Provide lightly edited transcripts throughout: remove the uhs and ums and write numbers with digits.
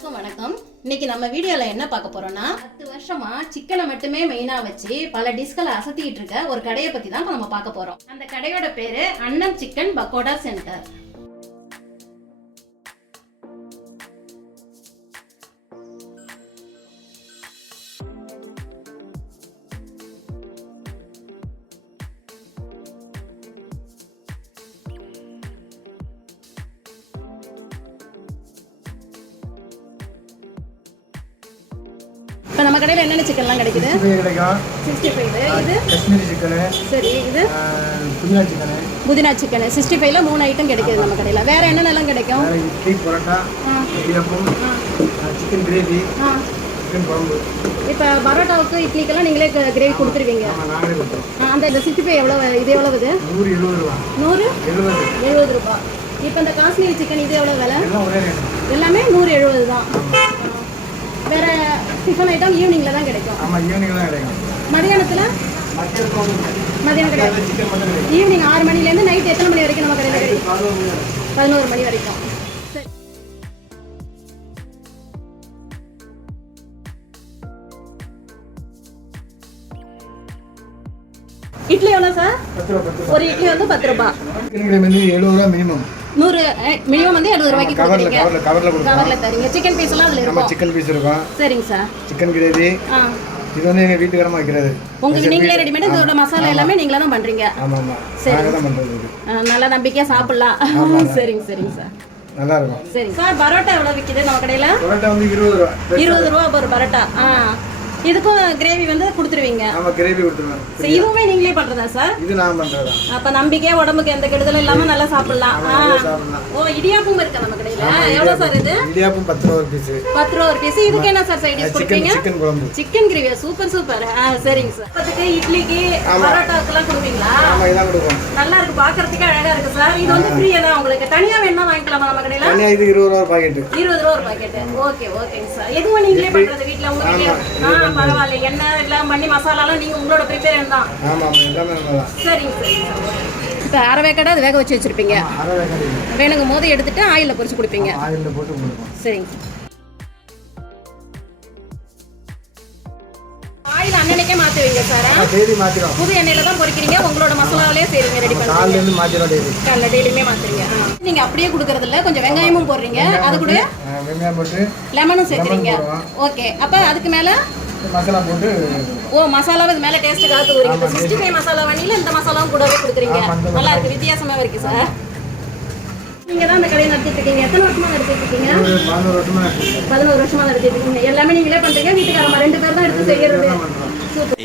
எல்லாருக்கும் வணக்கம். இன்னைக்கு நம்ம வீடியோல என்ன பார்க்க போறோம்னா 10 வருஷமா சிக்கனை மட்டுமே மெயினா வச்சு பல டிஷ்களை அசத்திட்டு இருக்க ஒரு கடையை பத்தி தான் நம்ம பார்க்க போறோம். அந்த கடையோட பேரு அன்னம் சிக்கன் பக்கோடா சென்டர். இப்போ நம்ம கடையில் என்னென்ன சிக்கன்லாம் கிடைக்குது? 65 இது காஷ்மீரி சிக்கன். சரி, இது புதினா சிக்கன். 65ல 3 ஐட்டம் கிடைக்குது நம்ம கடையில். வேற என்னென்னலாம் கிடைக்கும்? Idli, parotta, idiyappam, chicken gravy, chicken குழம்பு. இப்போ பரோட்டாவுக்கு இட்லிக்கெல்லாம் நீங்களே கிரேவி கொடுத்துருவீங்க? அந்த 65 எவ்வளோ? இது எவ்வளவு? இது 170 ரூபா. 170 ரூபா. இப்போ இந்த காஷ்மீரி சிக்கன் இது எவ்வளோ விலை? எல்லாமே 170 தான். வேற டிஃபன் ஐட்டம் ஈவினிங்ல தான் கிடைக்கும். ஆமா, ஈவினிங்ல தான் கிடைக்கும். மதியானத்துல மதியானம் கிடையாது. ஈவினிங் 6 மணில இருந்து நைட் எத்தனை மணி வரைக்கும் நம்ம கடையில கிடைக்கும்? 11 மணி வரைக்கும். இட்லி எவ்வளோ சார்? 10 ரூபாய். ஒரு இட்லி வந்து 10 ரூபாய். சிக்கன் மெனு 70 ரூபாய் மினிமம். 100 மினிமம் வந்து 70 ரூபாய்க்கு கொடுக்குறீங்க. கவர்ல தரீங்க. சிக்கன் பீஸ் எல்லாம் அதுல இருக்கும். சிக்கன் பீஸ் இருக்கும். சரிங்க சார். Chicken gravy. இது வந்து எங்க வீட்டுக்காரமா வைக்கிறது. உங்களுக்கு நீங்களே ரெடி பண்ணி இதோட மசாலா எல்லாமே நீங்களே தான் பண்றீங்க? ஆமா ஆமா. நாங்க தான் பண்றது. நல்ல நம்பிக்கையா சாப்பிடலாம். சரிங்க சரிங்க சார். நல்லா இருக்கும். சரி சார், பரோட்டா எவ்வளவு விக்குது நம்ம கடையில? பரோட்டா வந்து 20 ரூபாய். 20 ரூபாய் ஒரு பரோட்டா. இதுக்கும் கிரேவி வந்து கொடுத்துருவீங்க? ஆமா, கிரேவி கொடுத்துருவேன். சரி, இதுவுமே நீங்களே பண்றதா சார்? இது நான் பண்றதா. அப்ப நம்பிக்கையா உடம்புக்கு எந்த கெடுதலும் இல்லாம நல்லா சாப்பிடலாம். ஓ, இடியாப்பம் இருக்கு நம்ம கடையில. எவ்வளவு சார் இது? இடியாப்பம் 10 ரூபாய் ஒரு பீஸ். 10 ரூபாய் ஒரு பீஸ். இதுக்கு என்ன சார் சைடு டிஷ் கொடுப்பீங்க? சிக்கன் குழம்பு. Chicken gravy. Super super. சரிங்க சார். அதுக்கு இட்லிக்கு பரோட்டாக்கெல்லாம் கொடுப்பீங்களா? ஆமா, இதான் கொடுப்போம். நல்லா இருக்கு, பாக்குறதுக்கு அழகா இருக்கு சார். இது வந்து ஃப்ரீயா தான் உங்களுக்கு. தனியா வேணா வாங்கிக்கலாமா நம்ம கடையில? தனியா இது 20 ரூபாய் பாக்கெட். 20 ரூபாய் ஒரு பாக்கெட். ஓகே ஓகேங்க சார். எதுவும் நீங்களே பண்றது வீட்ல உங்க வீட்ல? பரவாயில்லை. என்ன எல்லாம் பண்ணி மசாலாலாம் நீங்க உங்களோட ப்ரிப்பேர் தான்? ஆமா ஆமா, எல்லாமே நம்மதான். சரிங்க சரிங்க. இப்போ அரை வேக்காடா அது வேக வச்சு வச்சிருப்பீங்க? அரை வேக்காடு வேணுங்கும் போது எடுத்துட்டு ஆயில்ல பொரிச்சு கொடுப்பீங்க? ஆயில்ல போட்டு கொடுப்போம். சரிங்க. ஆயில் அன்னன்னைக்கே மாத்துவீங்க சார்? டெய்லி மாத்திரோம். புது எண்ணெயில தான் பொரிக்கிறீங்க? உங்களோட மசாலாவிலே செய்றீங்க, ரெடி பண்ணுங்க? காலையில இருந்து மாத்திரோம். காலையில டெய்லியுமே மாத்துறீங்க. நீங்க அப்படியே கொடுக்கறது இல்ல, கொஞ்சம் வெங்காயமும் போடுறீங்க, அது கூட வெங்காயம் போட்டு லெமனும் சேர்க்கிறீங்க. ஓகே, அப்ப அதுக்கு மேல மசாலா போட்டு. ஓ, மசாலாவை இது மேல டேஸ்ட்டுக்காக தூவுறீங்க. 65 மசாலா வண்டியில இந்த மசாலாவும் கூடவே கொடுக்குறீங்க. நல்லா இருக்கு, வித்தியாசமா இருக்கு சார். நீங்க தான் இந்த கடையை நடத்திட்டு இருக்கீங்க? எத்தனை வருஷமா நடத்திட்டு இருக்கீங்க? 11 வருஷமா. 11 வருஷமா நடத்திட்டு இருக்கீங்க. எல்லாமே நீங்களே பண்றீங்க? வீட்டுக்காரமா 2 பேர் தான் எடுத்து செய்யறது?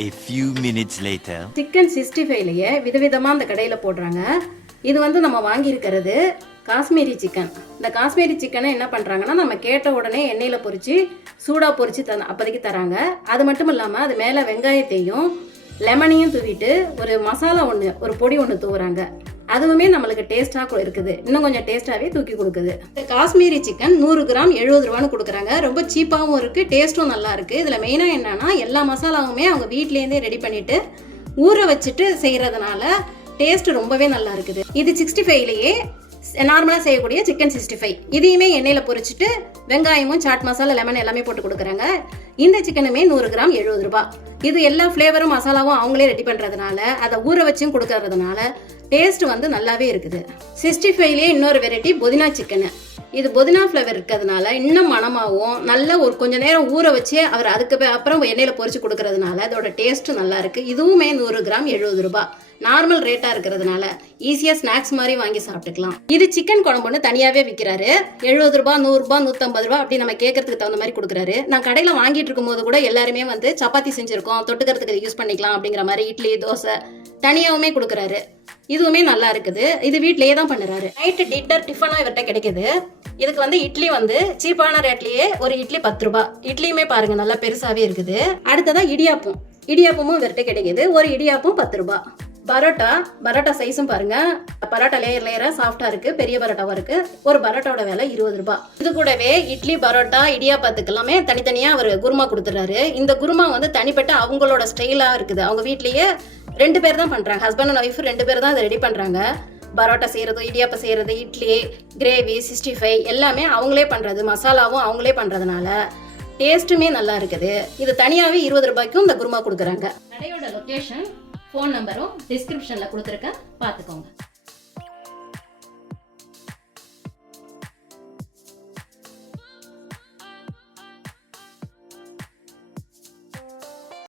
A few minutes later. Chicken 65லயே விதவிதமா அந்த கடையில போடுறாங்க. இது வந்து நம்ம வாங்கி இருக்கிறது காஷ்மீரி சிக்கன். இந்த காஷ்மீரி சிக்கனை என்ன பண்ணுறாங்கன்னா, நம்ம கேட்ட உடனே எண்ணெயில் பொரித்து சூடாக பொரித்து அப்போதைக்கு தராங்க. அது மட்டும் இல்லாமல் அது மேலே வெங்காயத்தையும் லெமனையும் தூவிட்டு ஒரு மசாலா ஒரு பொடி ஒன்று தூவுறாங்க. அதுவுமே நம்மளுக்கு டேஸ்ட்டாக இருக்குது, இன்னும் கொஞ்சம் டேஸ்ட்டாகவே தூக்கி கொடுக்குது. இந்த காஷ்மீரி சிக்கன் 100 கிராம் 70 ரூபான்னு கொடுக்குறாங்க. ரொம்ப சீப்பாகவும் இருக்குது, டேஸ்ட்டும் நல்லா இருக்குது. இதில் மெயினாக என்னன்னா, எல்லா மசாலாவுமே அவங்க வீட்லேருந்தே ரெடி பண்ணிவிட்டு ஊற வச்சுட்டு செய்கிறதுனால டேஸ்ட் ரொம்பவே நல்லா இருக்குது. இது 65லயே நார்மலாக செய்யக்கூடிய சிக்கன் 65. இதையுமே எண்ணெயில் பொரிச்சிட்டு வெங்காயமும் சாட் மசாலா லெமன் எல்லாமே போட்டு கொடுக்குறாங்க. இந்த சிக்கனுமே 100 கிராம் 70 ரூபாய். இது எல்லா ஃப்ளேவரும் மசாலாவும் அவங்களே ரெடி பண்ணுறதுனால, அதை ஊற வச்சும் கொடுக்கறதுனால டேஸ்ட் வந்து நல்லாவே இருக்குது. 65லயே இன்னொரு வெரைட்டி புதினா சிக்கனு. இது புதினா ஃப்ளேவர் இருக்கிறதுனால இன்னும் மணமாகவும் நல்ல ஒரு கொஞ்சம் நேரம் ஊற வச்சு அவர் அதுக்கு அப்புறம் எண்ணெயில் பொரிச்சு கொடுக்கறதுனால அதோட டேஸ்ட் நல்லா இருக்குது. இதுவுமே 100 கிராம் 70 ரூபாய். நார்மல் ரேட்டாக இருக்கிறதுனால ஈஸியாக ஸ்நாக்ஸ் மாதிரி வாங்கி சாப்பிட்டுக்கலாம். இது சிக்கன் குழம்புன்னு தனியாகவே விற்கிறாரு. 70 ரூபாய், 100 ரூபாய், 150 ரூபாய் அப்படி நம்ம கேட்கறதுக்கு தகுந்த மாதிரி கொடுக்குறாரு. நான் கடையில் வாங்கிட்டு இருக்கும் போது கூட எல்லாருமே வந்து சப்பாத்தி செஞ்சுருக்கோம், தொட்டுக்கிறதுக்கு யூஸ் பண்ணிக்கலாம் அப்படிங்கிற மாதிரி இட்லி தோசை தனியாகவுமே கொடுக்குறாரு. இதுவுமே நல்லா இருக்குது. இது வீட்லேயே தான் பண்ணுறாரு. நைட்டு டின்னர் டிஃபனும் இவர்கிட்ட கிடைக்குது. இதுக்கு வந்து இட்லி வந்து சீப்பான ரேட்லேயே ஒரு இட்லி 10 ரூபாய். இட்லியுமே பாருங்க நல்லா பெருசாகவே இருக்குது. அடுத்ததான் இடியாப்பமும் இவர்கிட்ட கிடைக்குது. ஒரு இடியாப்பம் 10 ரூபாய். பரோட்டா சைஸும் பாருங்க, பரோட்டா லேயரா சாஃப்டா இருக்கு, பெரிய பரோட்டாவா இருக்கு. ஒரு பரோட்டாவோட விலை 20 ரூபாய். இது கூடவே இட்லி, பரோட்டா, இடியாப்பத்துக்கு எல்லாமே தனித்தனியா அவர் குருமா கொடுத்துறாரு. இந்த குருமா வந்து தனிப்பட்ட அவங்களோட ஸ்டைலா இருக்குது. அவங்க வீட்லயே 2 பேர் தான் பண்றாங்க, ஹஸ்பண்ட் அண்ட் ஒய்ஃப் 2 பேர் தான் இதை ரெடி பண்றாங்க. பரோட்டா செய்கிறது, இடியாப்பம் செய்கிறது, இட்லி, கிரேவி, 65 எல்லாமே அவங்களே பண்ணுறது, மசாலாவும் அவங்களே பண்ணுறதுனால டேஸ்ட்டுமே நல்லா இருக்குது. இது தனியாகவே 20 ரூபாய்க்கும் இந்த குருமா கொடுக்குறாங்க. கடையோட லொக்கேஷன், ஃபோன் நம்பரும் டிஸ்கிரிப்ஷனில் கொடுத்துருக்கேன், பார்த்துக்கோங்க.